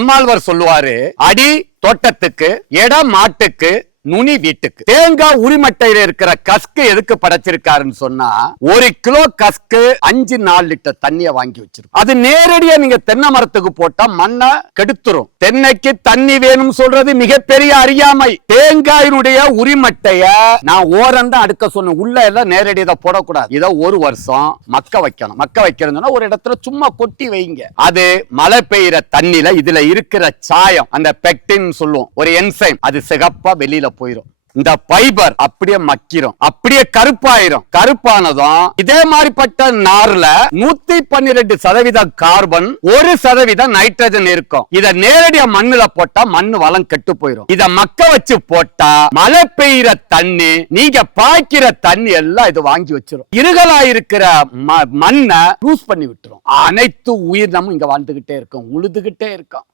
நம்மாழ்வார் சொல்லுவாரு, அடி தோட்டத்துக்கு, இடம் மாட்டுக்கு, நுனி வீட்டுக்கு. தேங்காய் உரிமட்டையில இருக்கிற கஸ்கு எதுக்கு படைச்சிருக்காருன்னு சொன்னா, 1 கிலோ கஸ்கு 5-4 லிட்டர் தண்ணிய வாங்கி வச்சிருக்கும். அது நேரடியா நீங்க தென்னை மரத்துக்கு போட்டா மண்ணை கெடுத்துரும். தென்னைக்கு தண்ணி வேணும் சொல்றது மிகப்பெரிய அறியாமை. தேங்காயினுடைய உரிமட்டைய நான் ஓரந்தான் அடுக்க சொன்னேன், உள்ள எல்லாம் நேரடி இதை போடக்கூடாது. இதை 1 வருஷம் மக்க வைக்கணும். மக்க வைக்கணும்னா ஒரு இடத்துல சும்மா கொட்டி வைங்க. அது மழை பெய்யற தண்ணில இதுல இருக்கிற சாயம், அந்த பெக்டின் சொல்லுவோம், ஒரு என்சைம், அது சிகப்பா வெளியில போயிரும். இந்த ஃபைபர் அப்படியே மக்கிரும், அப்படியே கருப்பாயிரும். கருப்பானதும் இதே மாதிரிப்பட்ட நார்ல 112% கார்பன், 1% நைட்ரஜன் இருக்கும். இத நேரடியா மண்ணுல போட்டா மண்ணு வளம் கெட்டு போயிரும். இத மக்க வச்சு போட்டா மழை பெய்யற தண்ணி, நீங்க பாய்க்கிற தண்ணி எல்லாம் இது வாங்கி வச்சிரும். இருகலா இருக்கிற மண்ணை லூஸ் பண்ணி விட்டுரும். அனைத்து உயிரினமும் இங்க வாழ்ந்துகிட்டே இருக்கும், உழுதுகிட்டே இருக்கும்.